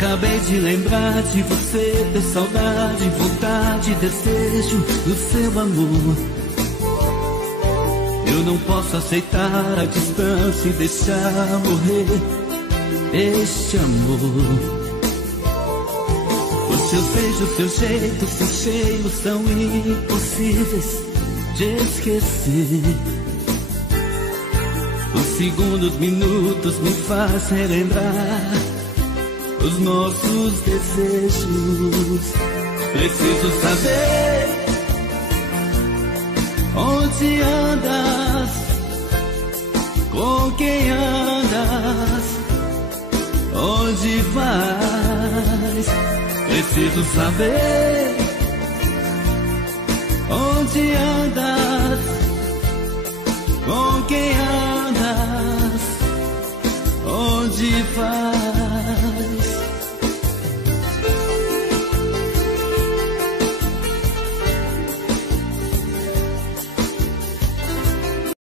Acabei de lembrar de você, ter saudade, vontade, desejo do seu amor. Eu não posso aceitar a distância e deixar morrer este amor. Os seus beijos, seu jeito, seu cheiro são impossíveis de esquecer. Os segundos, minutos me faz relembrar os nossos desejos. Preciso saber onde andas, com quem andas, onde vais. Preciso saber onde andas, com quem